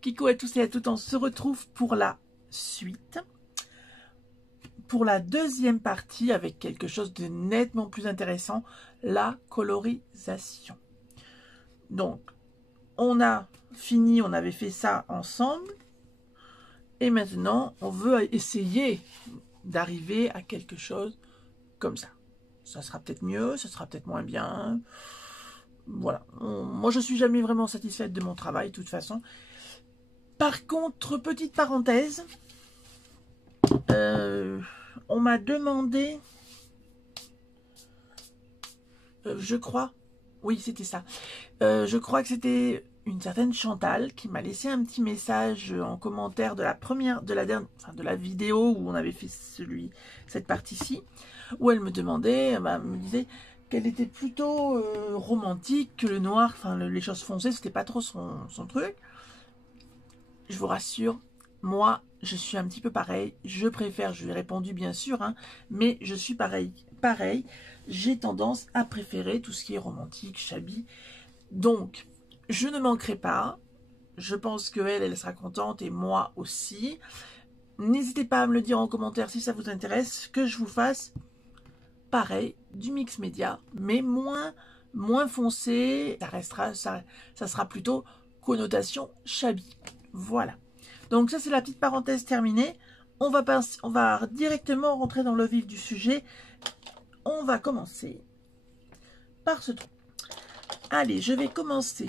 Kiko à tous et à toutes, on se retrouve pour la suite, pour la deuxième partie avec quelque chose de nettement plus intéressant, la colorisation. Donc, on a fini, on avait fait ça ensemble, et maintenant, on veut essayer d'arriver à quelque chose comme ça. Ça sera peut-être mieux, ça sera peut-être moins bien. Voilà. Moi, je suis jamais vraiment satisfaite de mon travail, de toute façon. Par contre, petite parenthèse, on m'a demandé, je crois, oui c'était ça, je crois que c'était une certaine Chantal qui m'a laissé un petit message en commentaire de la première, de la vidéo où on avait fait cette partie-ci, où elle me demandait, me disait qu'elle était plutôt romantique, que le noir, enfin les choses foncées, c'était pas trop son truc. Je vous rassure, moi, je suis un petit peu pareil. Je préfère, je lui ai répondu bien sûr, hein, mais je suis pareil. J'ai tendance à préférer tout ce qui est romantique, shabby. Donc, je ne manquerai pas. Je pense qu'elle sera contente et moi aussi. N'hésitez pas à me le dire en commentaire si ça vous intéresse, que je vous fasse pareil, du mix média, mais moins foncé. Ça restera, ça sera plutôt connotation shabby. Voilà. Donc ça, c'est la petite parenthèse terminée. On va directement rentrer dans le vif du sujet. On va commencer par ce truc. Allez, je vais commencer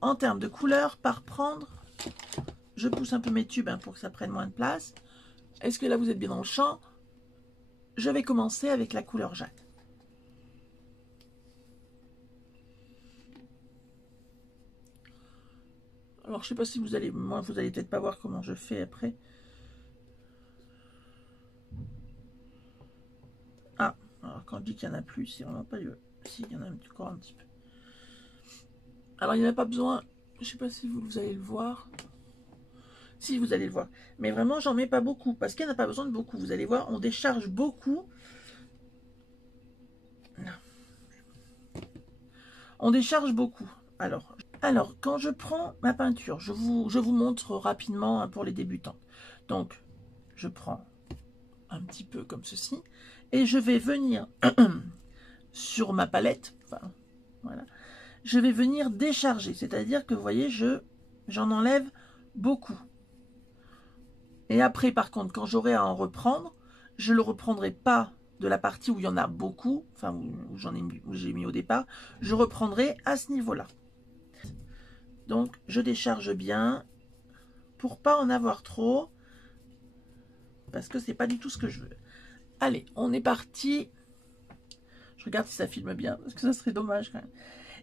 en termes de couleur par prendre... Je pousse un peu mes tubes pour que ça prenne moins de place. Est-ce que là, vous êtes bien dans le champ? Je vais commencer avec la couleur jaune. Alors, je sais pas si vous allez... Moi, vous allez peut-être pas voir comment je fais après. Ah, alors quand je dis qu'il n'y en a plus, c'est vraiment pas lieu. Si, il y en a encore un petit peu. Alors, il n'y en a pas besoin... Je sais pas si vous allez le voir. Si, vous allez le voir. Mais vraiment, j'en mets pas beaucoup. Parce qu'il n'y en a pas besoin de beaucoup. Vous allez voir, on décharge beaucoup. Non. On décharge beaucoup. Alors, quand je prends ma peinture, je vous montre rapidement pour les débutants. Donc, je prends un petit peu comme ceci. Et je vais venir sur ma palette. Enfin, voilà. Je vais venir décharger. C'est-à-dire que, vous voyez, j'en enlève beaucoup. Et après, par contre, quand j'aurai à en reprendre, je ne le reprendrai pas de la partie où il y en a beaucoup, enfin, où j'ai mis au départ, je reprendrai à ce niveau-là. Donc, je décharge bien pour pas en avoir trop, parce que c'est pas du tout ce que je veux. Allez, on est parti. Je regarde si ça filme bien, parce que ça serait dommage quand même.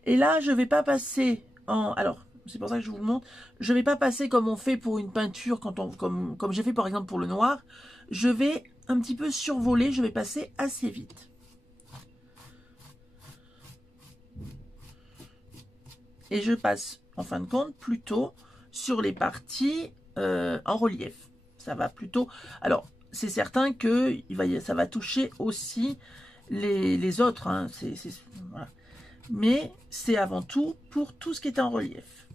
Et là, je vais pas passer en... Alors, c'est pour ça que je vous le montre. Je vais pas passer comme on fait pour une peinture, comme j'ai fait par exemple pour le noir. Je vais un petit peu survoler, je vais passer assez vite. Et je passe, en fin de compte, plutôt sur les parties en relief. Ça va plutôt... Alors, c'est certain que ça va toucher aussi les autres. Hein. Voilà. Mais c'est avant tout pour tout ce qui est en relief.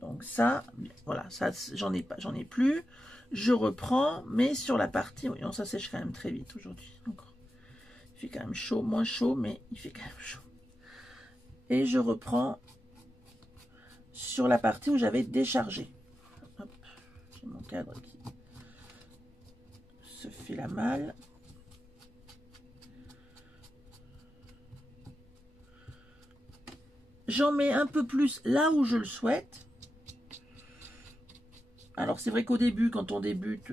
Donc ça, voilà, ça j'en ai plus. Je reprends, mais sur la partie... Oui, ça sèche quand même très vite aujourd'hui. Encore. Il fait quand même chaud, moins chaud, mais il fait quand même chaud. Et je reprends sur la partie où j'avais déchargé. J'ai mon cadre qui se fait la malle. J'en mets un peu plus là où je le souhaite. Alors c'est vrai qu'au début, quand on débute,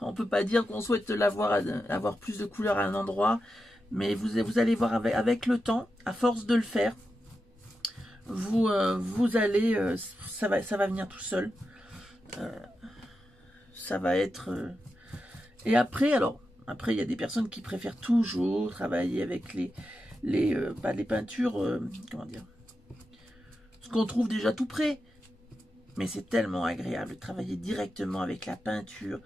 on peut pas dire qu'on souhaite avoir plus de couleurs à un endroit, mais vous allez voir avec le temps, à force de le faire, vous allez, ça va venir tout seul. Ça va être... Et après, après il y a des personnes qui préfèrent toujours travailler avec les peintures, comment dire, ce qu'on trouve déjà tout prêt. Mais c'est tellement agréable de travailler directement avec la peinture.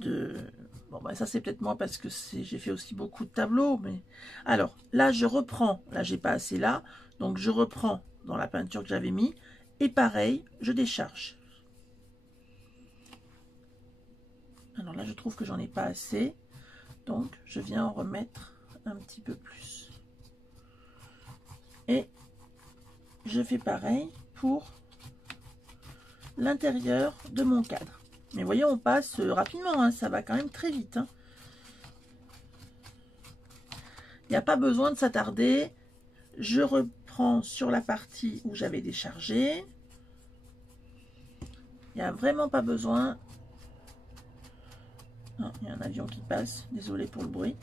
Bon, ça c'est peut-être moi parce que j'ai fait aussi beaucoup de tableaux. Mais alors, là je reprends. Là j'ai pas assez là. Donc je reprends dans la peinture que j'avais mis et pareil, je décharge. Alors là, je trouve que j'en ai pas assez, donc je viens en remettre un petit peu plus. Et je fais pareil pour l'intérieur de mon cadre. Mais vous voyez, on passe rapidement, hein, ça va quand même très vite. Hein. Il n'y a pas besoin de s'attarder. Je reprends sur la partie où j'avais déchargé. Il n'y a vraiment pas besoin. Oh, il y a un avion qui passe, désolé pour le bruit.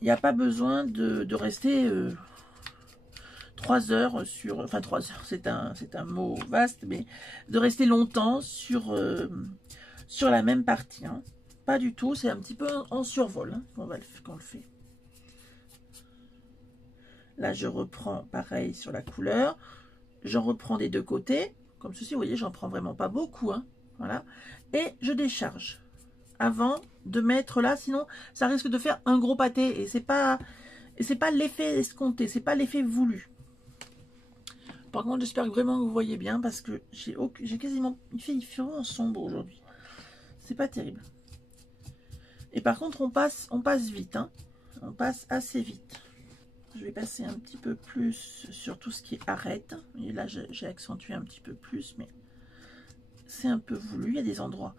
Il n'y a pas besoin de rester 3 heures sur... Enfin 3 heures, c'est un mot vaste, mais de rester longtemps sur la même partie. Hein. Pas du tout, c'est un petit peu en survol hein, qu'on le fait. Là, je reprends pareil sur la couleur. J'en reprends des deux côtés. Comme ceci, vous voyez, j'en prends vraiment pas beaucoup. Hein. Voilà. Et je décharge avant de mettre là. Sinon, ça risque de faire un gros pâté. Et c'est pas l'effet escompté. C'est pas l'effet voulu. Par contre, j'espère que vraiment vous voyez bien. Parce que j'ai quasiment... Il fait vraiment sombre aujourd'hui. C'est pas terrible. Et par contre, on passe vite. Hein. On passe assez vite. Je vais passer un petit peu plus sur tout ce qui est arête. Et là, j'ai accentué un petit peu plus, mais c'est un peu voulu. Il y a des endroits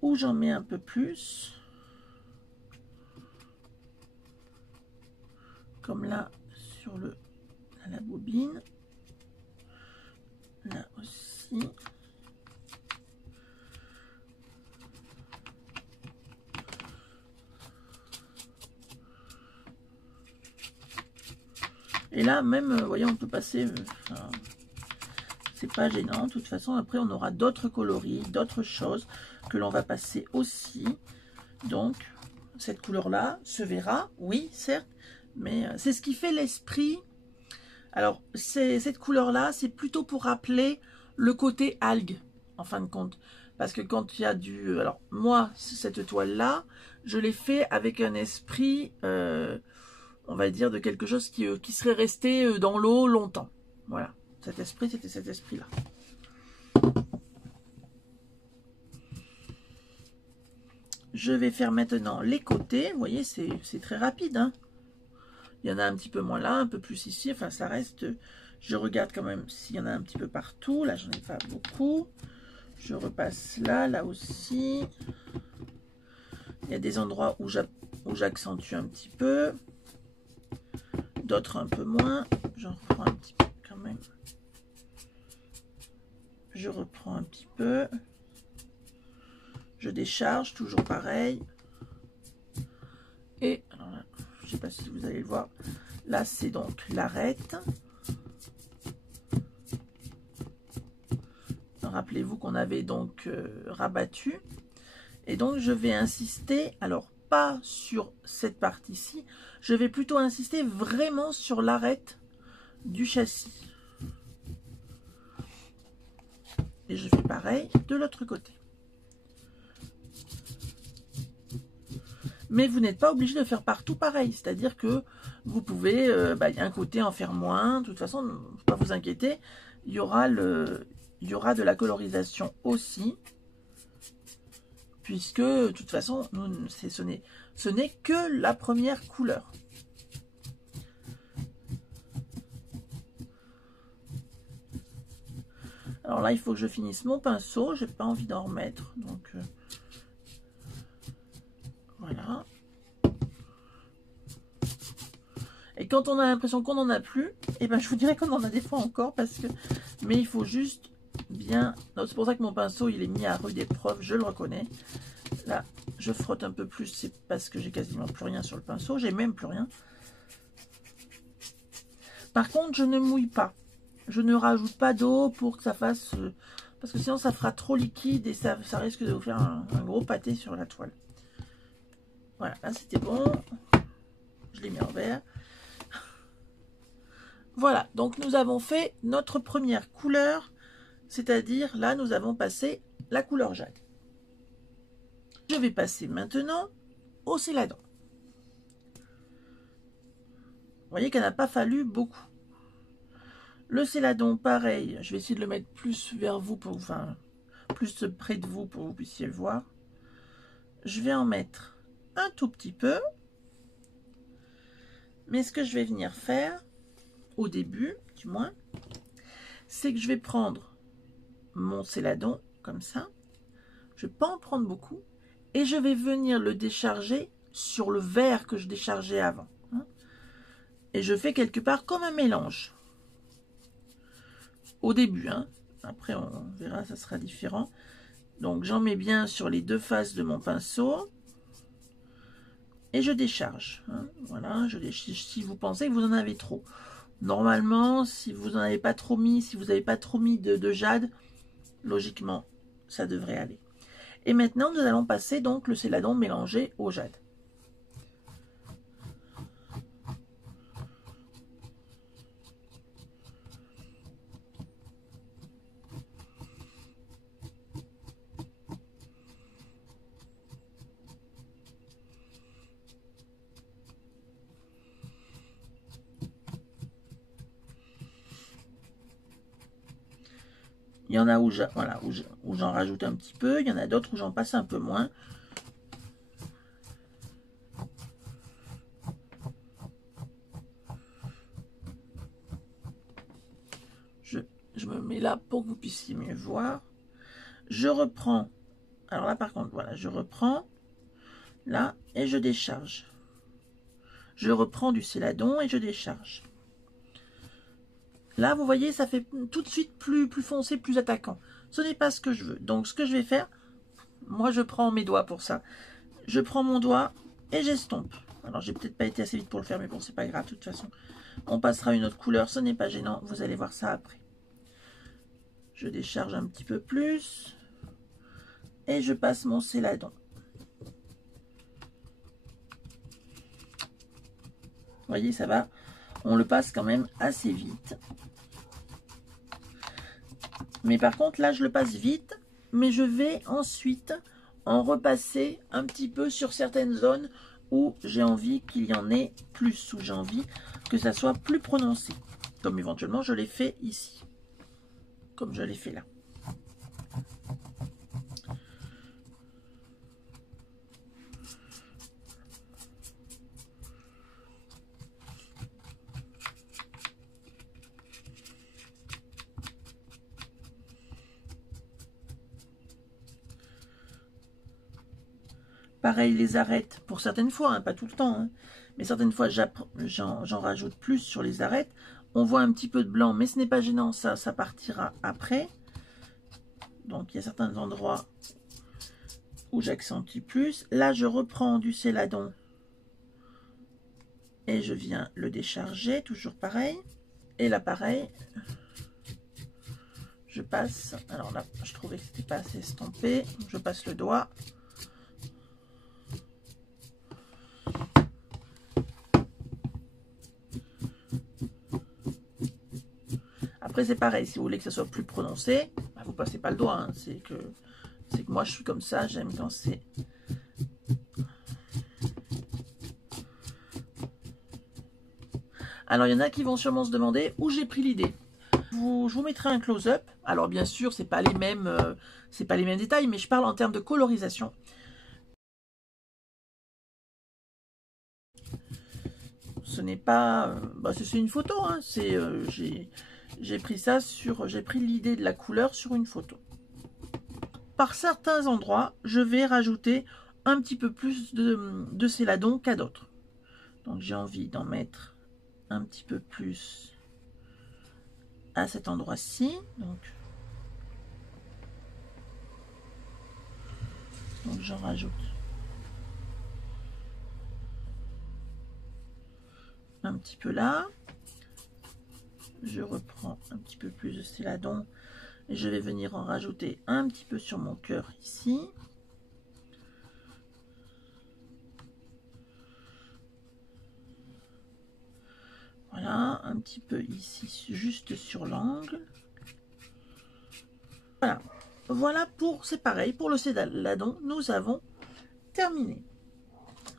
où j'en mets un peu plus. Comme là, sur la bobine. Là aussi. Et là, même, vous voyez, on peut passer... c'est pas gênant. De toute façon, après, on aura d'autres coloris, d'autres choses que l'on va passer aussi. Donc, cette couleur-là se verra, oui, certes, mais c'est ce qui fait l'esprit. Alors, cette couleur-là, c'est plutôt pour rappeler le côté algue, en fin de compte. Parce que quand il y a du... Alors, moi, cette toile-là, je l'ai fait avec un esprit... on va dire, de quelque chose qui serait resté dans l'eau longtemps. Voilà, cet esprit, c'était cet esprit-là. Je vais faire maintenant les côtés. Vous voyez, c'est très rapide. Hein. Il y en a un petit peu moins là, un peu plus ici. Enfin, ça reste... Je regarde quand même s'il y en a un petit peu partout. Là, j'en ai pas beaucoup. Je repasse là aussi. Il y a des endroits où j'accentue un petit peu. D'autres un peu moins. J'en reprends un petit peu quand même. Je reprends un petit peu. Je décharge, toujours pareil. Et, alors là, je ne sais pas si vous allez le voir. Là, c'est donc l'arête. Rappelez-vous qu'on avait donc rabattu. Et donc, je vais insister, alors pas sur cette partie-ci, je vais plutôt insister vraiment sur l'arête du châssis. Et je fais pareil de l'autre côté. Mais vous n'êtes pas obligé de faire partout pareil. C'est-à-dire que vous pouvez, il y a un côté en faire moins. De toute façon, ne faut pas vous inquiéter. Il y aura de la colorisation aussi. Puisque, de toute façon, ce n'est que la première couleur. Alors là, il faut que je finisse mon pinceau. J'ai pas envie d'en remettre. Donc, voilà. Et quand on a l'impression qu'on n'en a plus, et ben je vous dirais qu'on en a des fois encore. Mais il faut juste bien... C'est pour ça que mon pinceau, il est mis à rude épreuve. Je le reconnais. Là, je frotte un peu plus. C'est parce que j'ai quasiment plus rien sur le pinceau. J'ai même plus rien. Par contre, je ne mouille pas. Je ne rajoute pas d'eau pour que ça fasse... parce que sinon, ça fera trop liquide et ça risque de vous faire un gros pâté sur la toile. Voilà, là, c'était bon. Je l'ai mis en vert. Voilà, donc nous avons fait notre première couleur. C'est-à-dire, là, nous avons passé la couleur jade. Je vais passer maintenant au céladon. Vous voyez qu'il n'a pas fallu beaucoup. Le céladon, pareil, je vais essayer de le mettre plus vers vous, enfin, plus près de vous pour que vous puissiez le voir. Je vais en mettre un tout petit peu. Mais ce que je vais venir faire, au début, du moins, c'est que je vais prendre mon céladon, comme ça. Je ne vais pas en prendre beaucoup. Et je vais venir le décharger sur le verre que je déchargeais avant. Et je fais quelque part comme un mélange. Au début, hein. Après on verra, ça sera différent. Donc j'en mets bien sur les deux faces de mon pinceau. Et je décharge. Hein. Voilà, je décharge si vous pensez que vous en avez trop. Normalement, si vous n'en avez pas trop mis, si vous n'avez pas trop mis de jade, logiquement, ça devrait aller. Et maintenant, nous allons passer donc le céladon mélangé au jade. Il y en a où j'en rajoute un petit peu, il y en a d'autres où j'en passe un peu moins. Je me mets là pour que vous puissiez mieux voir. Je reprends, alors là par contre, voilà, je reprends là et je décharge. Je reprends du céladon et je décharge. Là, vous voyez, ça fait tout de suite plus foncé, plus attaquant. Ce n'est pas ce que je veux. Donc, ce que je vais faire, moi, je prends mes doigts pour ça. Je prends mon doigt et j'estompe. Alors, j'ai peut-être pas été assez vite pour le faire, mais bon, c'est pas grave, de toute façon. On passera une autre couleur, ce n'est pas gênant. Vous allez voir ça après. Je décharge un petit peu plus. Et je passe mon céladon. Vous voyez, ça va. On le passe quand même assez vite. Mais par contre, là, je le passe vite. Mais je vais ensuite en repasser un petit peu sur certaines zones où j'ai envie qu'il y en ait plus, où j'ai envie que ça soit plus prononcé. Comme éventuellement, je l'ai fait ici. Comme je l'ai fait là. Pareil, les arêtes, pour certaines fois, hein, pas tout le temps, hein, mais certaines fois, j'en rajoute plus sur les arêtes. On voit un petit peu de blanc, mais ce n'est pas gênant, ça partira après. Donc, il y a certains endroits où j'accentue plus. Là, je reprends du céladon et je viens le décharger, toujours pareil. Et là, pareil, je passe. Alors là, je trouvais que c'était pas assez estompé. Je passe le doigt. Après, c'est pareil, si vous voulez que ça soit plus prononcé, bah, vous passez pas le doigt. Hein. C'est que moi, je suis comme ça, j'aime quand c'est... Alors, il y en a qui vont sûrement se demander où j'ai pris l'idée. Je vous mettrai un close-up. Alors, bien sûr, c'est pas les mêmes détails, mais je parle en termes de colorisation. Ce n'est pas... bah, c'est une photo, hein. J'ai pris ça j'ai pris l'idée de la couleur sur une photo. Par certains endroits, je vais rajouter un petit peu plus de céladon qu'à d'autres. Donc j'ai envie d'en mettre un petit peu plus à cet endroit-ci. Donc j'en rajoute un petit peu là. Je reprends un petit peu plus de céladon. Et je vais venir en rajouter un petit peu sur mon cœur ici. Voilà, un petit peu ici, juste sur l'angle. Voilà. Voilà c'est pareil, pour le céladon, nous avons terminé.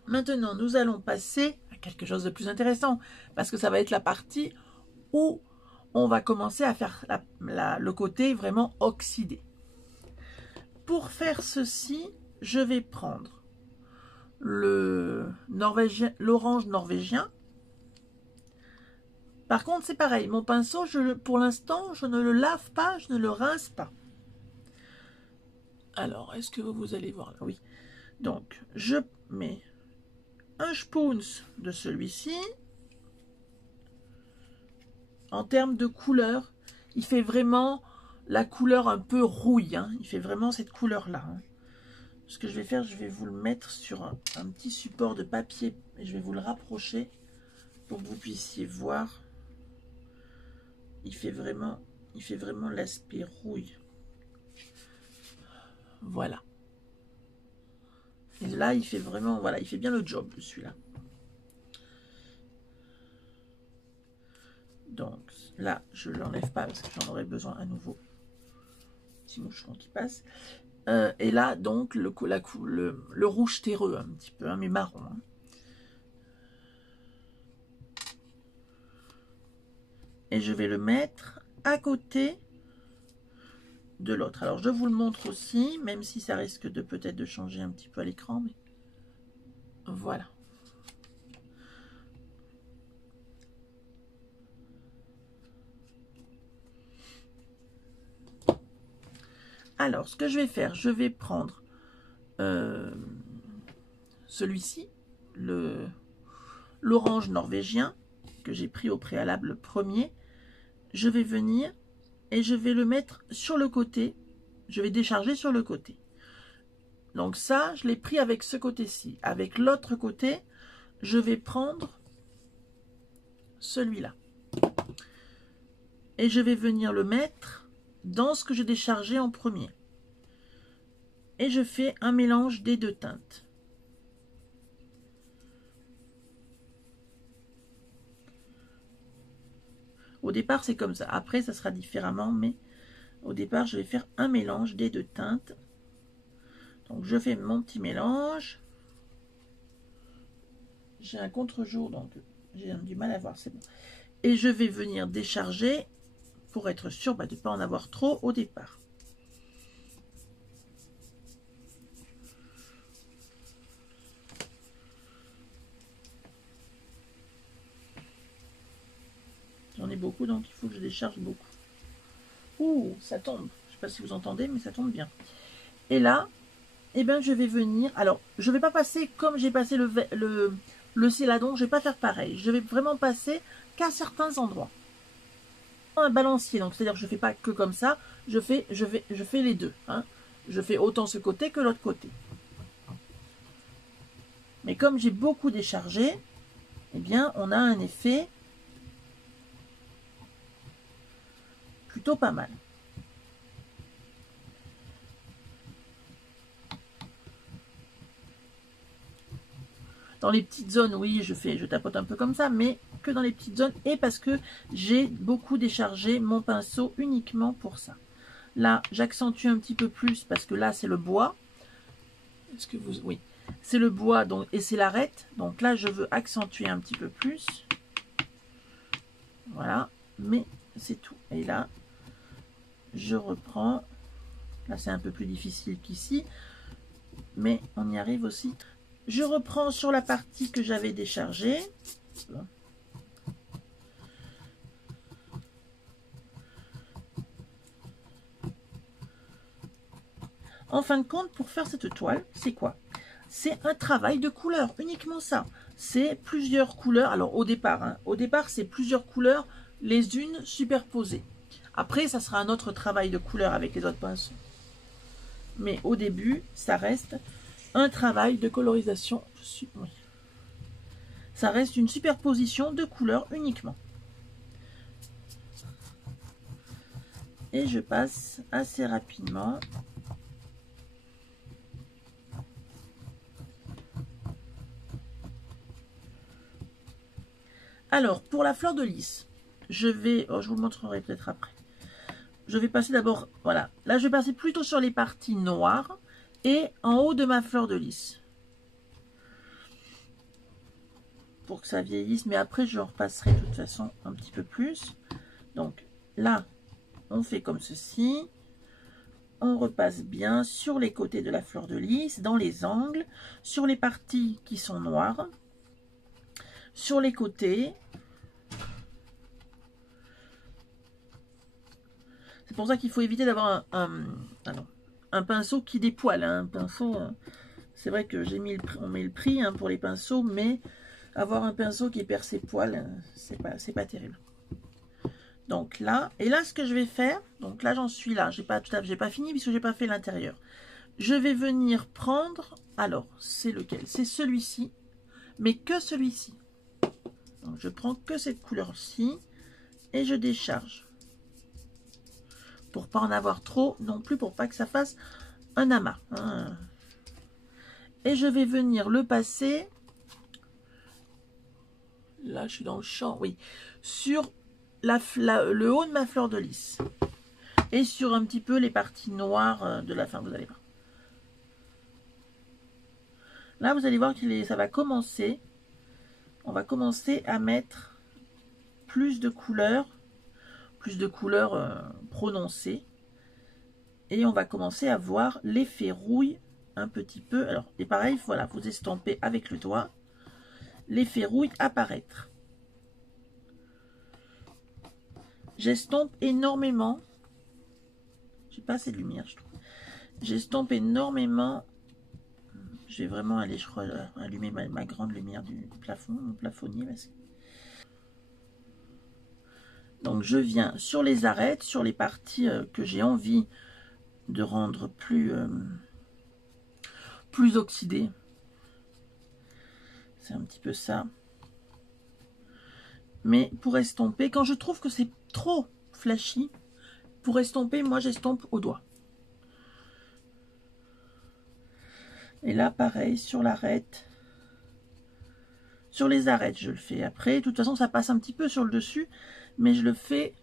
Maintenant, nous allons passer à quelque chose de plus intéressant, parce que ça va être la partie où on va commencer à faire le côté vraiment oxydé. Pour faire ceci, je vais prendre l'orange norvégien. Par contre, c'est pareil, mon pinceau, pour l'instant, je ne le lave pas, je ne le rince pas. Alors, est-ce que vous allez voir là? Oui. Donc, je mets un spoon de celui-ci. En termes de couleur, il fait vraiment la couleur un peu rouille. Hein. Il fait vraiment cette couleur-là. Hein. Ce que je vais faire, je vais vous le mettre sur un petit support de papier. Et je vais vous le rapprocher pour que vous puissiez voir. Il fait vraiment l'aspect rouille. Voilà. Et là, il fait vraiment, voilà, il fait bien le job, celui-là. Donc là, je ne l'enlève pas parce que j'en aurai besoin à nouveau. Petit moucheron qui passe. Et là, donc, le rouge terreux, un petit peu, hein, mais marron. Hein. Et je vais le mettre à côté de l'autre. Alors, je vous le montre aussi, même si ça risque de peut-être de changer un petit peu à l'écran. Mais voilà. Alors, ce que je vais faire, je vais prendre celui-ci, l'orange norvégien, que j'ai pris au préalable le premier. Je vais venir et je vais le mettre sur le côté. Je vais décharger sur le côté. Donc ça, je l'ai pris avec ce côté-ci. Avec l'autre côté, je vais prendre celui-là. Et je vais venir le mettre dans ce que je déchargeais en premier. Et je fais un mélange des deux teintes. Au départ, c'est comme ça. Après, ça sera différemment, mais au départ, je vais faire un mélange des deux teintes. Donc, je fais mon petit mélange. J'ai un contre-jour, donc j'ai du mal à voir, c'est bon. Et je vais venir décharger pour être sûr de ne pas en avoir trop au départ. J'en ai beaucoup, donc il faut que je décharge beaucoup. Ouh, ça tombe. Je ne sais pas si vous entendez, mais ça tombe bien. Et là, eh bien, je vais venir... Alors, je ne vais pas passer comme j'ai passé le céladon. Je ne vais pas faire pareil. Je vais vraiment passer qu'à certains endroits. Un balancier, donc c'est-à-dire que je ne fais pas que comme ça. Je fais les deux. Hein. Je fais autant ce côté que l'autre côté. Mais comme j'ai beaucoup déchargé, eh bien, on a un effet plutôt pas mal. Dans les petites zones, oui, je tapote un peu comme ça, mais que dans les petites zones, et parce que j'ai beaucoup déchargé mon pinceau uniquement pour ça. Là, j'accentue un petit peu plus, parce que là, c'est le bois. Est-ce que vous... Oui, c'est le bois, donc, et c'est l'arête. Donc là, je veux accentuer un petit peu plus. Voilà, mais c'est tout. Et là, je reprends. Là, c'est un peu plus difficile qu'ici, mais on y arrive aussi. Je reprends sur la partie que j'avais déchargée. En fin de compte, pour faire cette toile, c'est quoi? C'est un travail de couleur, uniquement ça. C'est plusieurs couleurs. Alors au départ, c'est plusieurs couleurs, les unes superposées. Après, ça sera un autre travail de couleur avec les autres pinceaux. Mais au début, ça reste un travail de colorisation. Oui. Ça reste une superposition de couleurs uniquement. Et je passe assez rapidement. Alors, pour la fleur de lys, je vous le montrerai peut-être après. Je vais passer d'abord, voilà. Là, je vais passer plutôt sur les parties noires et en haut de ma fleur de lys. Pour que ça vieillisse, mais après, je repasserai de toute façon un petit peu plus. Donc là, on fait comme ceci. On repasse bien sur les côtés de la fleur de lys, dans les angles, sur les parties qui sont noires, sur les côtés. C'est pour ça qu'il faut éviter d'avoir un pinceau qui dépoile. Hein. Un pinceau, c'est vrai que on met le prix hein, pour les pinceaux, mais avoir un pinceau qui perd ses poils, c'est pas terrible. Donc là, et là ce que je vais faire, donc là j'en suis là, j'ai pas fini puisque j'ai pas fait l'intérieur. Je vais venir prendre, alors c'est lequel? C'est celui-ci, mais que celui-ci. Donc je prends que cette couleur-ci et je décharge. Pour pas en avoir trop non plus, pour pas que ça fasse un amas. Hein. Et je vais venir le passer, là je suis dans le champ, oui, sur le haut de ma fleur de lys. Et sur un petit peu les parties noires de la fin, vous allez voir. Là, vous allez voir que ça va commencer. On va commencer à mettre plus de couleurs prononcées. Et on va commencer à voir l'effet rouille un petit peu. Alors, et pareil, voilà, vous estampez avec le doigt. L'effet rouille apparaître. J'estompe énormément. J'ai pas assez de lumière, je trouve. J'estompe énormément. Je vais vraiment aller, je crois, allumer ma grande lumière du plafond, mon plafonnier. Là. Donc je viens sur les arêtes, sur les parties que j'ai envie de rendre plus oxydées. C'est un petit peu ça. Mais pour estomper, quand je trouve que c'est trop flashy, pour estomper, moi j'estompe au doigt. Et là, pareil, sur l'arête. Sur les arêtes, je le fais après. De toute façon, ça passe un petit peu sur le dessus, mais je le fais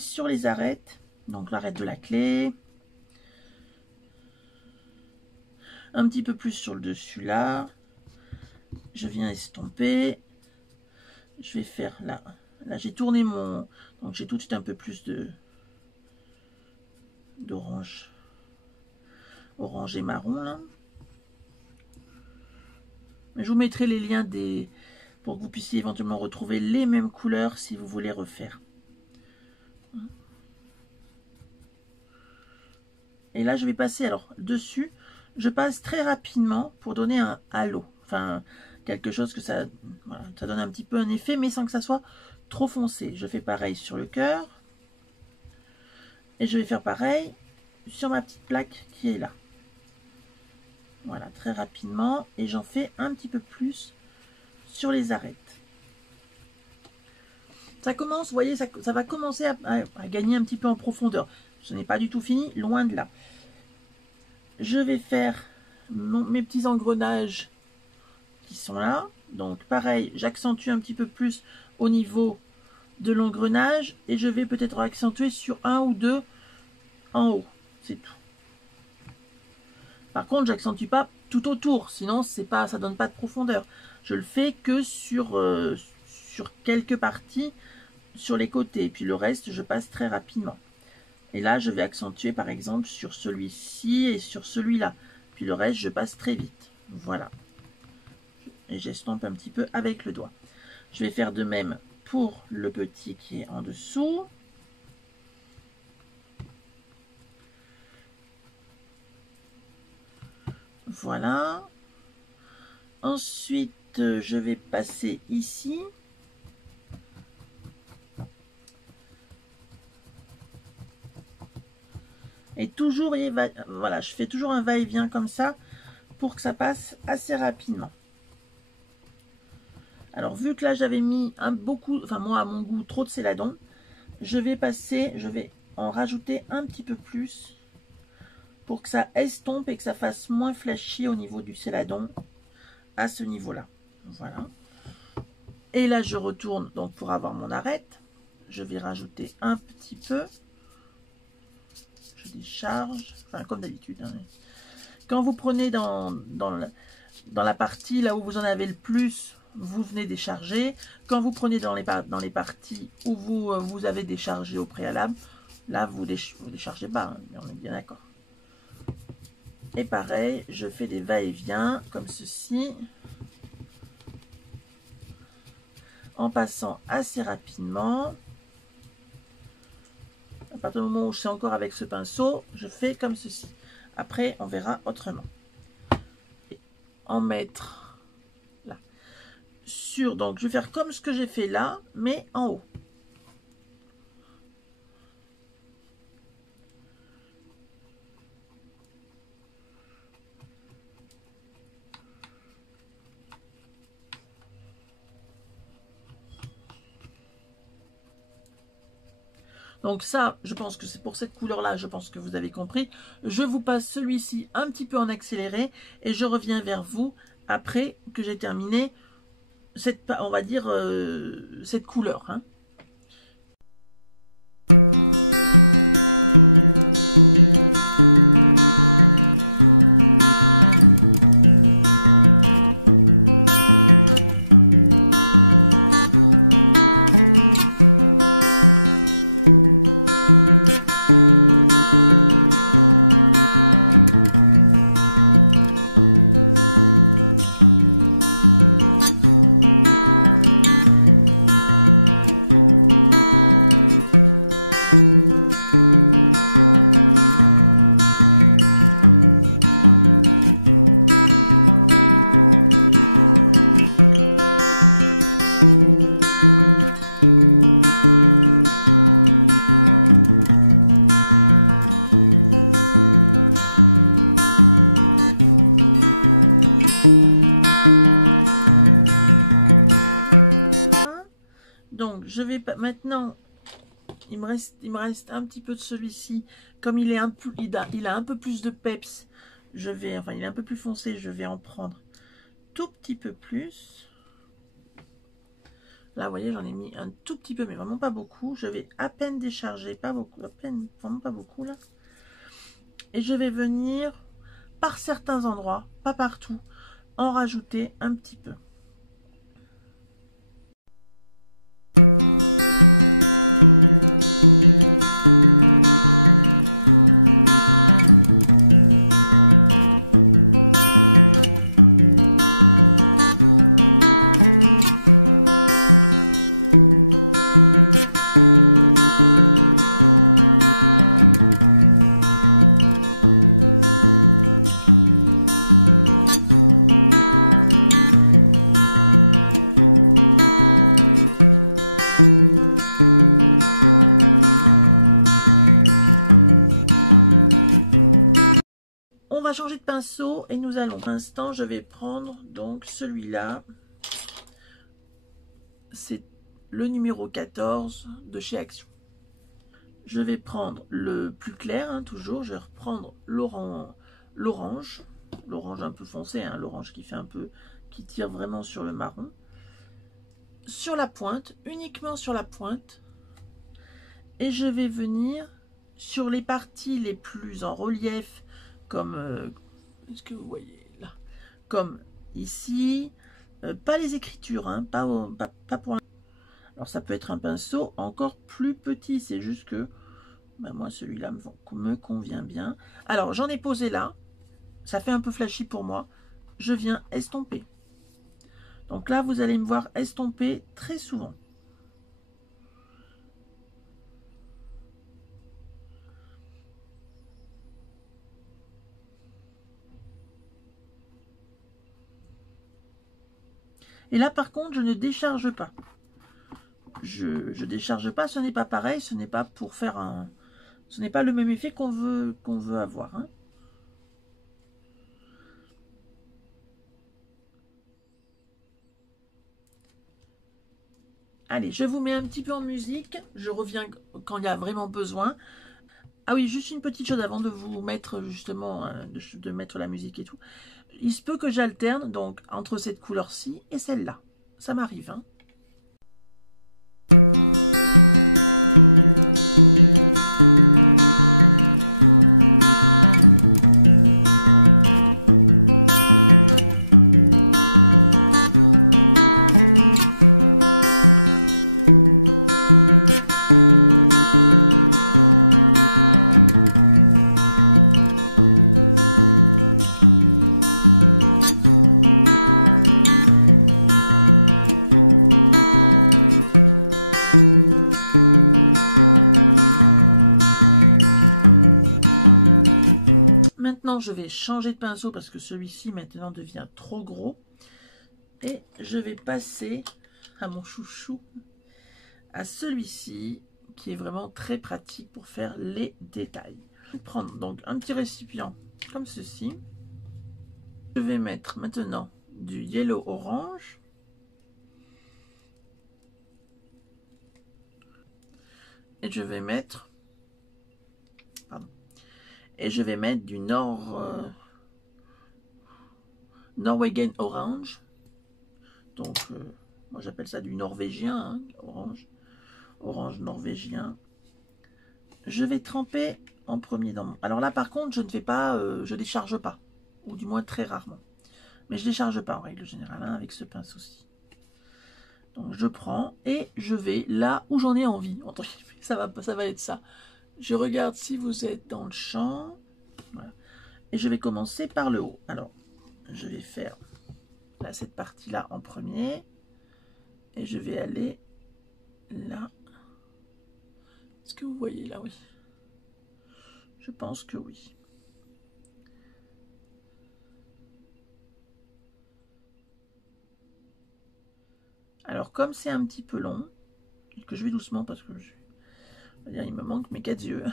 sur les arêtes. Donc l'arête de la clé. Un petit peu plus sur le dessus là. Je viens estomper. Je vais faire là. Là, j'ai tourné mon... Donc j'ai tout de suite un peu plus d'orange. Orange et marron là. Je vous mettrai les liens pour que vous puissiez éventuellement retrouver les mêmes couleurs si vous voulez refaire. Et là je vais passer, alors dessus, je passe très rapidement pour donner un halo. Enfin, quelque chose que ça donne un petit peu un effet, mais sans que ça soit trop foncé. Je fais pareil sur le cœur. Et je vais faire pareil sur ma petite plaque qui est là. Voilà, très rapidement. Et j'en fais un petit peu plus sur les arêtes. Ça commence, vous voyez, ça va commencer à gagner un petit peu en profondeur. Ce n'est pas du tout fini, loin de là. Je vais faire mes petits engrenages qui sont là. Donc pareil, j'accentue un petit peu plus au niveau de l'engrenage. Et je vais peut-être accentuer sur un ou deux en haut. C'est tout. Par contre, j'accentue pas tout autour, sinon ça donne pas de profondeur. Je le fais que sur quelques parties sur les côtés, puis le reste je passe très rapidement. Et là je vais accentuer par exemple sur celui-ci et sur celui-là, puis le reste je passe très vite. Voilà. Et j'estompe un petit peu avec le doigt. Je vais faire de même pour le petit qui est en dessous. Voilà. Ensuite, je vais passer ici. Et toujours, voyez, voilà, je fais toujours un va-et-vient comme ça pour que ça passe assez rapidement. Alors, vu que là, j'avais mis enfin moi, à mon goût, trop de céladon, je vais en rajouter un petit peu plus pour que ça estompe et que ça fasse moins flashy au niveau du céladon à ce niveau-là. Voilà. Et là, je retourne donc pour avoir mon arête. Je vais rajouter un petit peu. Je décharge, enfin comme d'habitude. Hein. Quand vous prenez dans la partie là où vous en avez le plus, vous venez décharger. Quand vous prenez dans les parties où vous avez déchargé au préalable, là, vous ne déchargez pas, hein, on est bien d'accord. Et pareil, je fais des va-et-vient comme ceci, en passant assez rapidement. À partir du moment où je suis encore avec ce pinceau, je fais comme ceci. Après, on verra autrement. Et en mettre là. Donc, je vais faire comme ce que j'ai fait là, mais en haut. Donc ça, je pense que c'est pour cette couleur-là, je pense que vous avez compris. Je vous passe celui-ci un petit peu en accéléré et je reviens vers vous après que j'ai terminé cette, on va dire, cette couleur. Hein. Donc, je vais maintenant, il me reste un petit peu de celui-ci. Comme il a un peu plus de peps, il est un peu plus foncé, je vais en prendre tout petit peu plus. Là, vous voyez, j'en ai mis un tout petit peu, mais vraiment pas beaucoup. Je vais à peine décharger, pas beaucoup, à peine, vraiment pas beaucoup là. Et je vais venir par certains endroits, pas partout, en rajouter un petit peu. Changer de pinceau et nous allons. Pour l'instant, je vais prendre donc celui-là. C'est le numéro 14 de chez Action. Je vais prendre le plus clair, hein, toujours. Je vais reprendre l'orange un peu foncé, hein, l'orange qui fait un peu, qui tire vraiment sur le marron. Sur la pointe, uniquement sur la pointe. Et je vais venir sur les parties les plus en relief, comme, est-ce que vous voyez là, comme ici, pas les écritures, hein, pas pour alors ça peut être un pinceau encore plus petit, c'est juste que ben moi celui-là me convient bien. Alors j'en ai posé là, ça fait un peu flashy pour moi, je viens estomper. Donc là vous allez me voir estomper très souvent. Et là, par contre, je ne décharge pas. Je décharge pas, ce n'est pas pareil, ce n'est pas pour faire un... Ce n'est pas le même effet qu'on veut avoir. Hein. Allez, je vous mets un petit peu en musique. Je reviens quand il y a vraiment besoin. Ah oui, juste une petite chose avant de vous mettre justement, de mettre la musique et tout. Il se peut que j'alterne donc entre cette couleur-ci et celle-là. Ça m'arrive. Hein. je vais changer de pinceau parce que celui-ci maintenant devient trop gros. Et je vais passer à mon chouchou, à celui-ci, qui est vraiment très pratique pour faire les détails. Je vais prendre donc un petit récipient comme ceci. Je vais mettre maintenant du yellow orange. Et je vais mettre... Pardon. Et je vais mettre du Norwegian orange. Donc, moi j'appelle ça du norvégien, hein, orange norvégien. Je vais tremper en premier dans mon... Alors là par contre, je ne fais pas, je décharge pas, ou du moins très rarement. Mais je décharge pas en règle générale, hein, avec ce pinceau-ci. Donc je prends et je vais là où j'en ai envie. Entre guillemets, ça va être ça. Je regarde si vous êtes dans le champ. Voilà. Et je vais commencer par le haut. Alors, je vais faire là, cette partie-là en premier. Et je vais aller là. Est-ce que vous voyez là? Oui. Je pense que oui. Alors, comme c'est un petit peu long, et que je vais doucement parce que il me manque mes 4 yeux.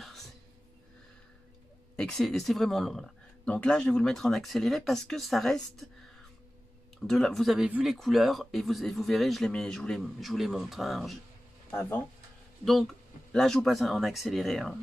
Et que c'est vraiment long là. Donc là, je vais vous le mettre en accéléré parce que ça reste... Vous avez vu les couleurs et vous verrez, je vous les montre hein, avant. Donc là, je vous passe en accéléré. Hein.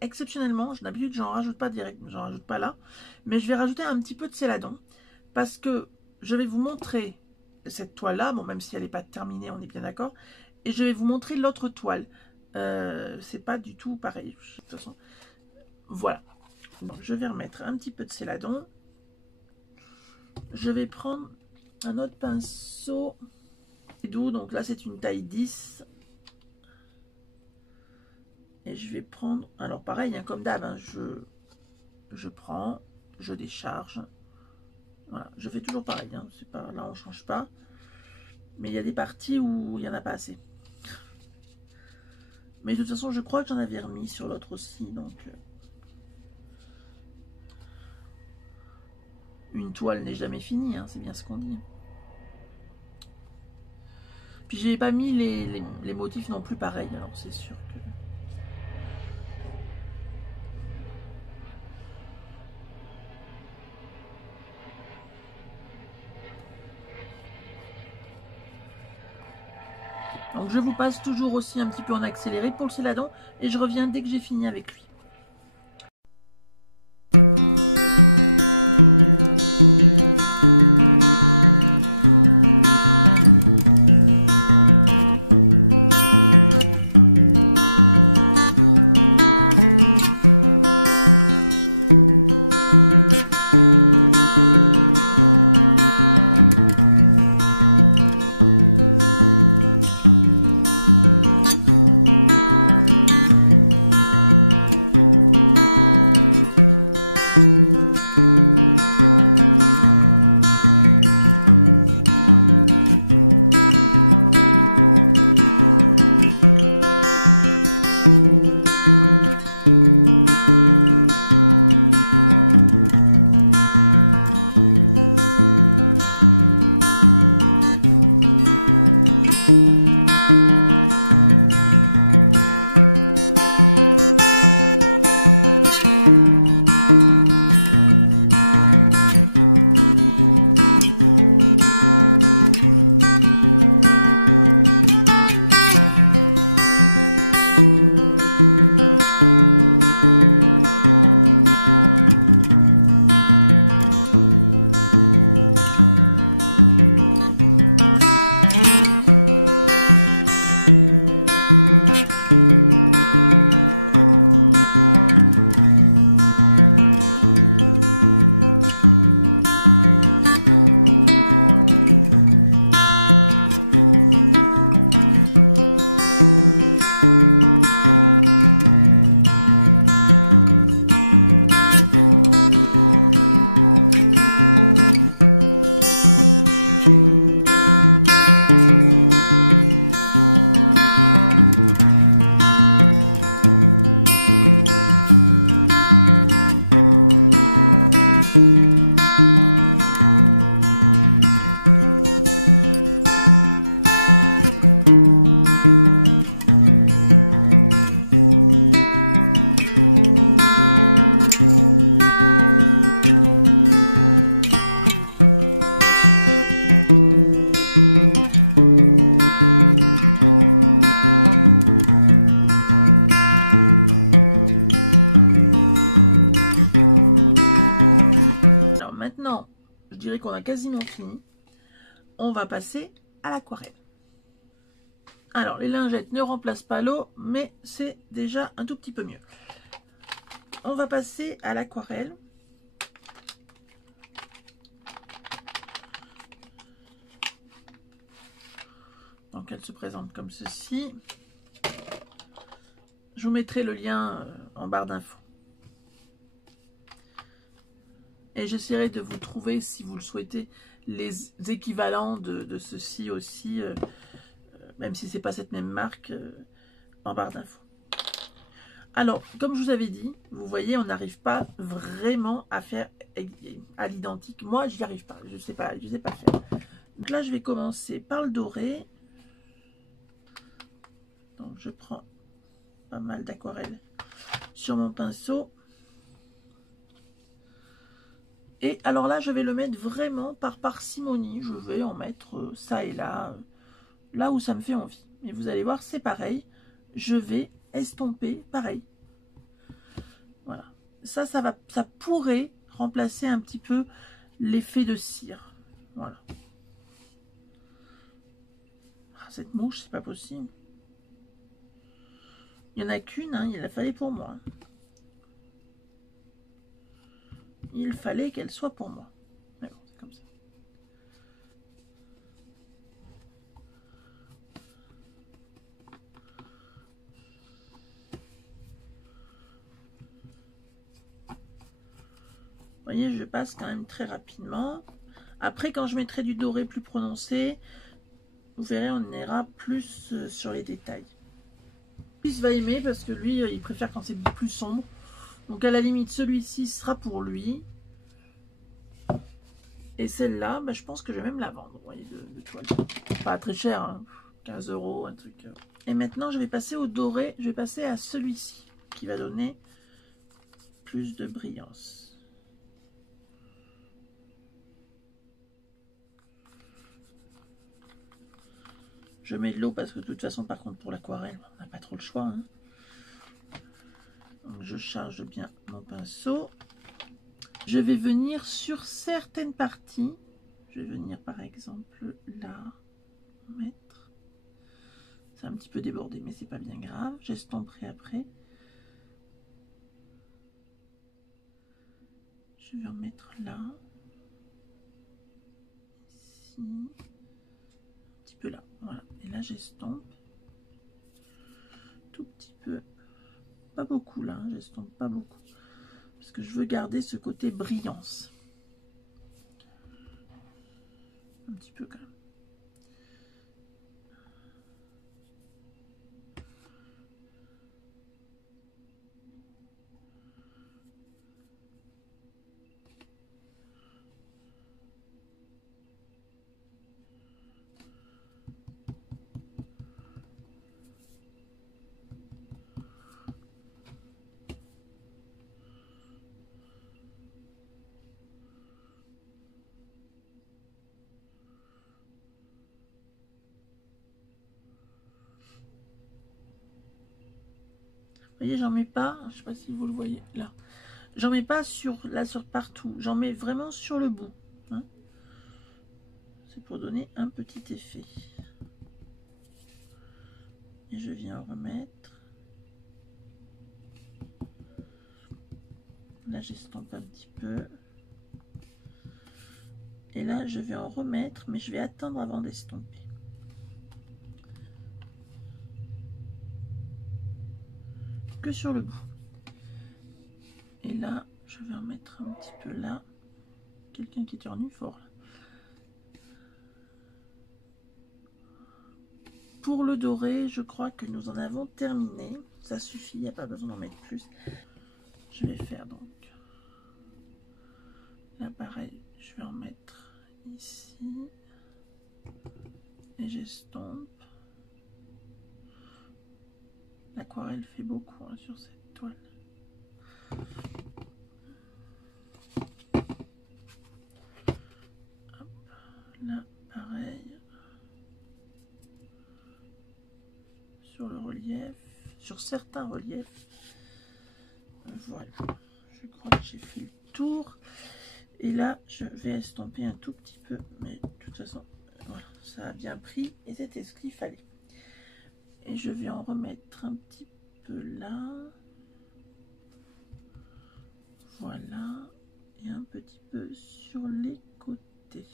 exceptionnellement, d'habitude j'en rajoute pas direct, j'en rajoute pas là, mais je vais rajouter un petit peu de céladon parce que je vais vous montrer cette toile là, bon même si elle n'est pas terminée, on est bien d'accord, et je vais vous montrer l'autre toile. C'est pas du tout pareil, de toute façon. Voilà. Bon, je vais remettre un petit peu de céladon. Je vais prendre un autre pinceau doux, donc là c'est une taille 10. Et je vais prendre, alors pareil, hein, comme d'hab, hein, je prends, je décharge. Voilà, je fais toujours pareil, hein, c'est pas, là on change pas. Mais il y a des parties où il n'y en a pas assez. Mais de toute façon, je crois que j'en avais remis sur l'autre aussi, donc... Une toile n'est jamais finie, hein, c'est bien ce qu'on dit. Puis j'ai pas mis les motifs non plus pareils, alors c'est sûr que... Donc je vous passe toujours aussi un petit peu en accéléré pour le céladon et je reviens dès que j'ai fini avec lui. On a quasiment fini. On va passer à l'aquarelle. Alors les lingettes ne remplacent pas l'eau, mais c'est déjà un tout petit peu mieux. On va passer à l'aquarelle. Donc elle se présente comme ceci. Je vous mettrai le lien en barre d'infos. Et j'essaierai de vous trouver, si vous le souhaitez, les équivalents de ceci aussi, même si c'est pas cette même marque, en barre d'infos. Alors, comme je vous avais dit, vous voyez, on n'arrive pas vraiment à faire à l'identique. Moi, j'y arrive pas, je sais pas faire. Donc là, je vais commencer par le doré. Donc, je prends pas mal d'aquarelle sur mon pinceau. Et alors là, je vais le mettre vraiment par parcimonie. Je vais en mettre ça et là, là où ça me fait envie. Et vous allez voir, c'est pareil. Je vais estomper pareil. ça pourrait remplacer un petit peu l'effet de cire. Voilà. Ah, cette mouche, c'est pas possible. Il n'y en a qu'une, hein, il la fallait pour moi. Il fallait qu'elle soit pour moi. Mais bon, c'est comme ça. Vous voyez, je passe quand même très rapidement. Après, quand je mettrai du doré plus prononcé, vous verrez, on ira plus sur les détails. Fils va aimer parce que lui, il préfère quand c'est plus sombre. Donc à la limite, celui-ci sera pour lui. Et celle-là, bah, je pense que je vais même la vendre, vous voyez, de toile. Pas très cher, hein, 15 €, un truc. Et maintenant, je vais passer au doré. Je vais passer à celui-ci, qui va donner plus de brillance. Je mets de l'eau parce que de toute façon, par contre, pour l'aquarelle, on n'a pas trop le choix. Hein. Donc, je charge bien mon pinceau. Je vais venir sur certaines parties. Je vais venir par exemple là, mettre. C'est un petit peu débordé, mais c'est pas bien grave. J'estomperai après. Je vais en mettre là. Ici. Un petit peu là. Voilà. Et là, j'estompe. Tout petit peu. Pas beaucoup là, hein, j'estompe pas beaucoup. Parce que je veux garder ce côté brillance. Un petit peu quand même. Vous voyez, j'en mets pas, je sais pas si vous le voyez là. J'en mets pas sur partout, j'en mets vraiment sur le bout. Hein. C'est pour donner un petit effet. Et je viens remettre. Là, j'estompe un petit peu. Et là, je vais en remettre, mais je vais attendre avant d'estomper. Que sur le bout. Et là, je vais en mettre un petit peu là. Quelqu'un qui éternue fort. Pour le doré, je crois que nous en avons terminé. Ça suffit, il n'y a pas besoin d'en mettre plus. Je vais faire donc là pareil, je vais en mettre ici. Et j'estompe. L'aquarelle fait beaucoup hein, sur cette toile. Hop, là, pareil. Sur le relief, sur certains reliefs. Voilà, je crois que j'ai fait le tour. Et là, je vais estomper un tout petit peu, mais de toute façon, voilà, ça a bien pris et c'était ce qu'il fallait. Et je vais en remettre un petit peu là. Voilà, et un petit peu sur les côtés.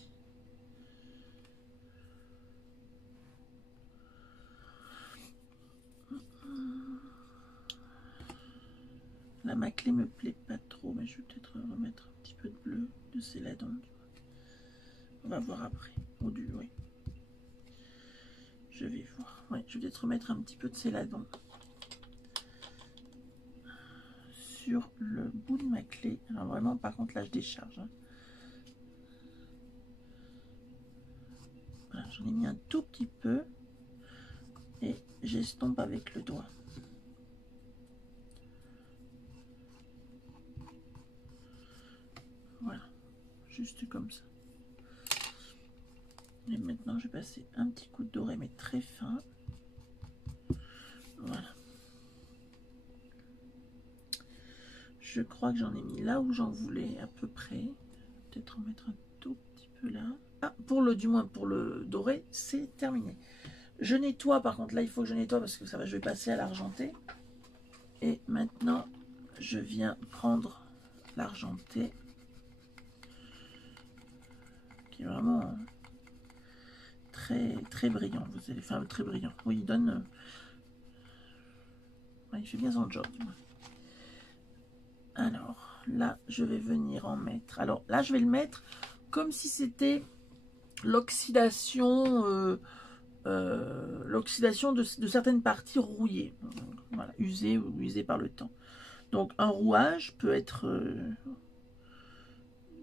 Là, ma clé me plaît pas trop, mais je vais peut-être remettre un petit peu de bleu, de céladon. On va voir après. Au du, oui. Je vais voir. Oui, je vais peut-être remettre un petit peu de céladon sur le bout de ma clé. Alors vraiment, par contre, là, je décharge. Hein. Voilà, j'en ai mis un tout petit peu et j'estompe avec le doigt. Voilà, juste comme ça. Et maintenant, je vais passer un petit coup de doré, mais très fin. Voilà. je crois que j'en ai mis là où j'en voulais à peu près. Peut-être en mettre un tout petit peu là. Ah, du moins pour le doré, c'est terminé. Je nettoie, par contre, là, il faut que je nettoie parce que ça va, je vais passer à l'argenté. Et maintenant, je viens prendre l'argenté, qui est vraiment très, très brillant. Vous allez faire très brillant. Oui, il donne... il fait bien son job, du moins. Alors, là, je vais venir en mettre. Alors, là, je vais le mettre comme si c'était l'oxydation... l'oxydation de certaines parties rouillées, voilà, usées ou usées par le temps. Donc un rouage peut être...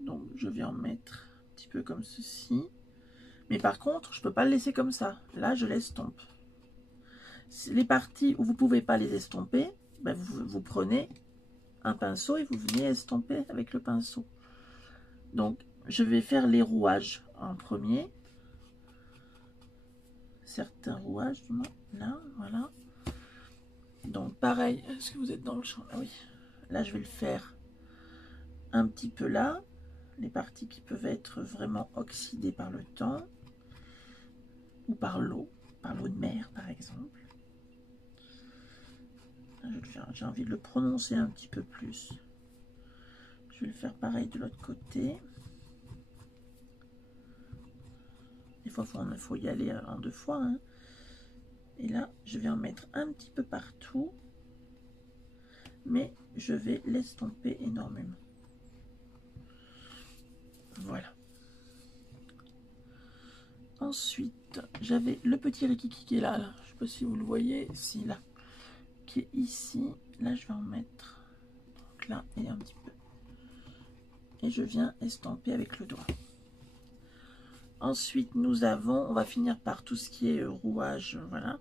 donc je vais en mettre un petit peu comme ceci. Mais par contre, je ne peux pas le laisser comme ça. Là, je l'estompe. Les parties où vous ne pouvez pas les estomper, ben vous prenez un pinceau et vous venez estomper avec le pinceau. Donc, je vais faire les rouages en premier. Certains rouages, du moins. Là, voilà. Donc pareil, est-ce que vous êtes dans le champ? Ah oui. Là je vais le faire un petit peu là. Les parties qui peuvent être vraiment oxydées par le temps. Ou par l'eau de mer par exemple. J'ai envie de le prononcer un petit peu plus. Je vais le faire pareil de l'autre côté. Des fois il faut y aller en 2 fois. Hein. Et là je vais en mettre un petit peu partout. Mais je vais l'estomper énormément. Voilà. Ensuite, j'avais le petit rikiki qui est là, là. Je ne sais pas si vous le voyez, si là, qui est ici. Là, je vais en mettre donc là et un petit peu. Et je viens estomper avec le doigt. Ensuite, nous avons, on va finir par tout ce qui est rouage, voilà.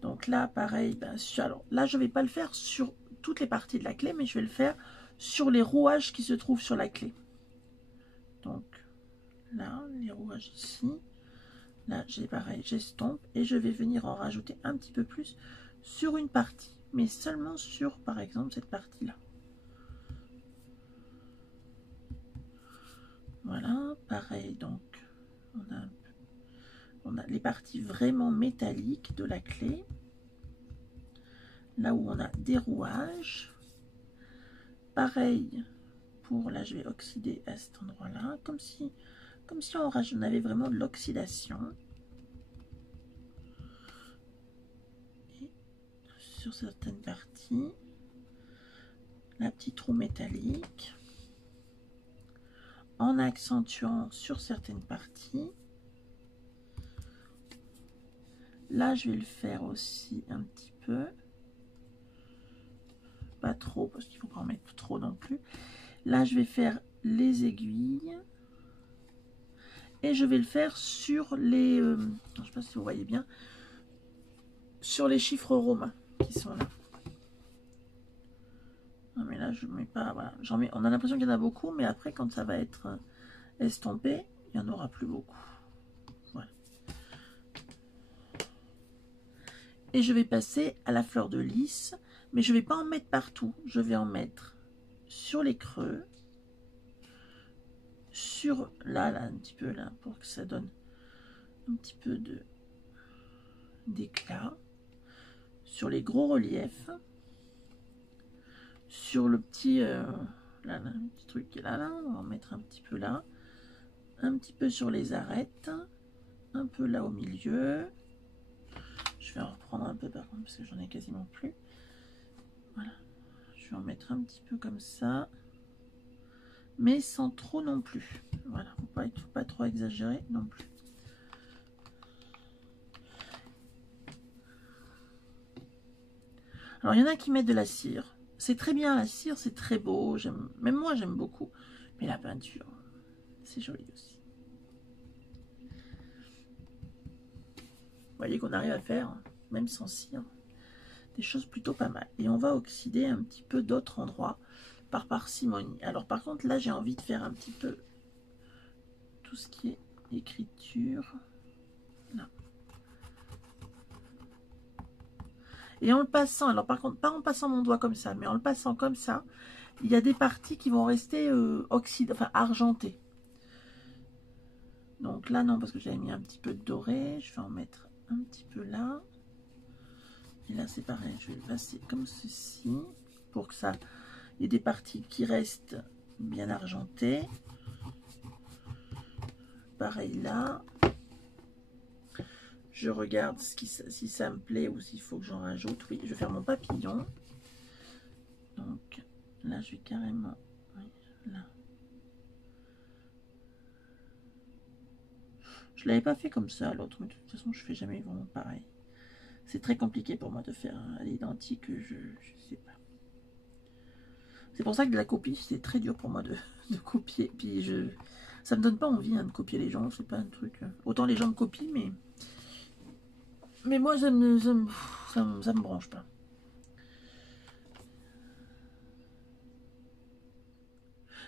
Donc là, pareil, ben, alors là, je ne vais pas le faire sur toutes les parties de la clé, mais je vais le faire sur les rouages qui se trouvent sur la clé. Donc là, les rouages ici. Là, j'ai pareil, j'estompe et je vais venir en rajouter un petit peu plus sur une partie, mais seulement sur, par exemple, cette partie-là. Voilà, pareil, donc, on a les parties vraiment métalliques de la clé, là où on a des rouages. Pareil, là, je vais oxyder à cet endroit-là, comme si on avait vraiment de l'oxydation. Sur certaines parties, la petite roue métallique, en accentuant sur certaines parties. Là, je vais le faire aussi un petit peu, pas trop parce qu'il ne faut pas en mettre trop non plus. Là, je vais faire les aiguilles et je vais le faire sur les, je ne sais pas si vous voyez bien, sur les chiffres romains qui sont là. Non, mais là, je mets pas, voilà, j'en mets, on a l'impression qu'il y en a beaucoup, mais après, quand ça va être estompé, il n'y en aura plus beaucoup. Voilà. Et je vais passer à la fleur de lys, mais je ne vais pas en mettre partout. Je vais en mettre sur les creux, sur là, un petit peu là, pour que ça donne un petit peu d'éclat, sur les gros reliefs, sur le petit, là, le petit truc qui est là, on va en mettre un petit peu là, un petit peu sur les arêtes, un peu là au milieu. Je vais en reprendre un peu par contre parce que j'en ai quasiment plus. Voilà, je vais en mettre un petit peu comme ça, mais sans trop non plus. Voilà, faut pas trop exagérer non plus. Alors il y en a qui mettent de la cire. C'est très bien la cire, c'est très beau. Même moi j'aime beaucoup. Mais la peinture, c'est joli aussi. Vous voyez qu'on arrive à faire, même sans cire, des choses plutôt pas mal. Et on va oxyder un petit peu d'autres endroits par parcimonie. Alors par contre là j'ai envie de faire un petit peu tout ce qui est écriture. Là. Et en le passant, alors par contre pas en passant mon doigt comme ça, mais en le passant comme ça, il y a des parties qui vont rester enfin argentées. Donc là, non, parce que j'avais mis un petit peu de doré. Je vais en mettre un petit peu là. Et là, c'est pareil. Je vais le passer comme ceci pour que ça... Il y ait des parties qui restent bien argentées. Pareil là. Je regarde si ça me plaît ou s'il faut que j'en rajoute. Oui, je vais faire mon papillon. Donc là, je vais carrément... Oui, là. Je l'avais pas fait comme ça à l'autre, mais de toute façon, je fais jamais vraiment pareil. C'est très compliqué pour moi de faire à l'identique, je sais pas. C'est pour ça que de la copie, c'est très dur pour moi de copier. Puis ça me donne pas envie de copier les gens, c'est pas un truc. Autant les gens me copient, mais moi ça me branche pas.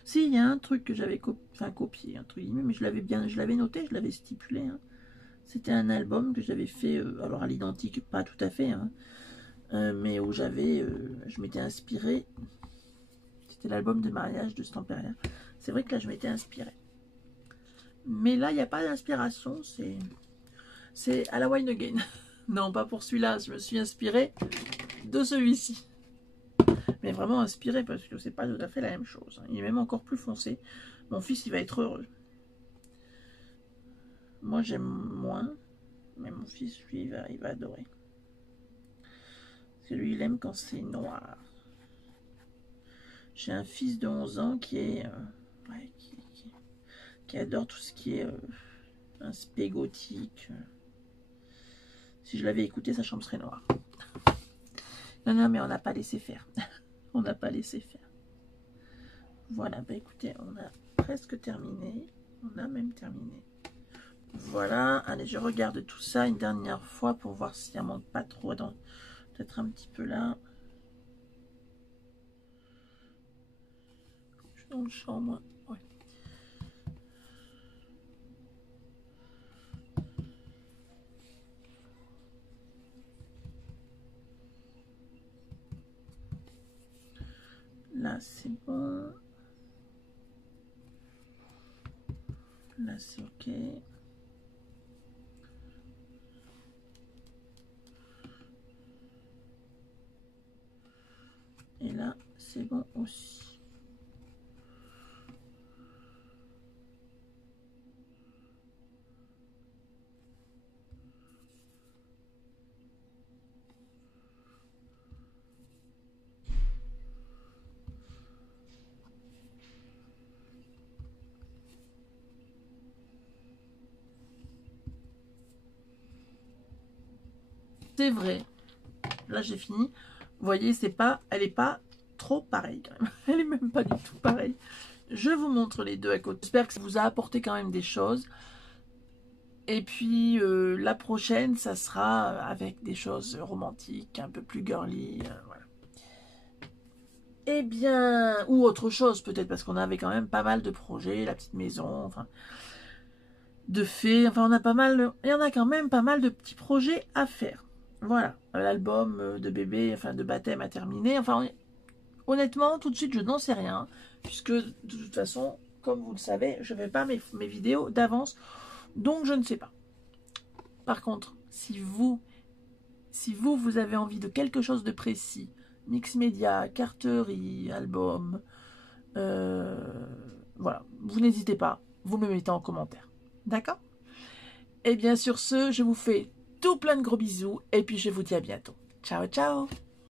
Si, il y a un truc que j'avais copié, entre guillemets, mais je l'avais noté, je l'avais stipulé. Hein. C'était un album que j'avais fait, alors à l'identique, pas tout à fait, hein, mais où je m'étais inspiré. C'était l'album de mariage de Stamperia. C'est vrai que là, je m'étais inspiré. Mais là, il n'y a pas d'inspiration, c'est à la Wine Again. Non, pas pour celui-là, je me suis inspiré de celui-ci. Mais vraiment inspiré, parce que c'est pas tout à fait la même chose. Il est même encore plus foncé. Mon fils, il va être heureux. Moi, j'aime moins. Mais mon fils, lui, il va adorer. Parce que lui, il aime quand c'est noir. J'ai un fils de 11 ans qui est... ouais, qui adore tout ce qui est aspect gothique. Si je l'avais écouté, sa chambre serait noire. Non, non, mais on n'a pas laissé faire. On n'a pas laissé faire. Voilà, bah écoutez, on a presque terminé. On a même terminé. Voilà, allez, je regarde tout ça une dernière fois pour voir s'il ne manque pas trop. Peut-être un petit peu là. Je suis dans le chambre. Ouais. Là, c'est bon. Là, c'est OK. Et là, c'est bon aussi. C'est vrai. Là, j'ai fini. Vous voyez, elle n'est pas trop pareille quand même. Elle est même pas du tout pareille. Je vous montre les deux à côté. J'espère que ça vous a apporté quand même des choses. Et puis, la prochaine, ça sera avec des choses romantiques, un peu plus girly. Voilà. Eh bien, ou autre chose peut-être, parce qu'on avait quand même pas mal de projets, la petite maison, enfin, de fées. Enfin, il y en a quand même pas mal de petits projets à faire. Voilà, l'album de bébé, enfin de baptême a terminé. Enfin, honnêtement, tout de suite, je n'en sais rien. Puisque, de toute façon, comme vous le savez, je ne fais pas mes vidéos d'avance. Donc, je ne sais pas. Par contre, si vous avez envie de quelque chose de précis, mix média, carterie, album, voilà, vous n'hésitez pas, vous me mettez en commentaire. D'accord? Et bien sur ce, je vous fais tout plein de gros bisous et puis je vous dis à bientôt. Ciao, ciao!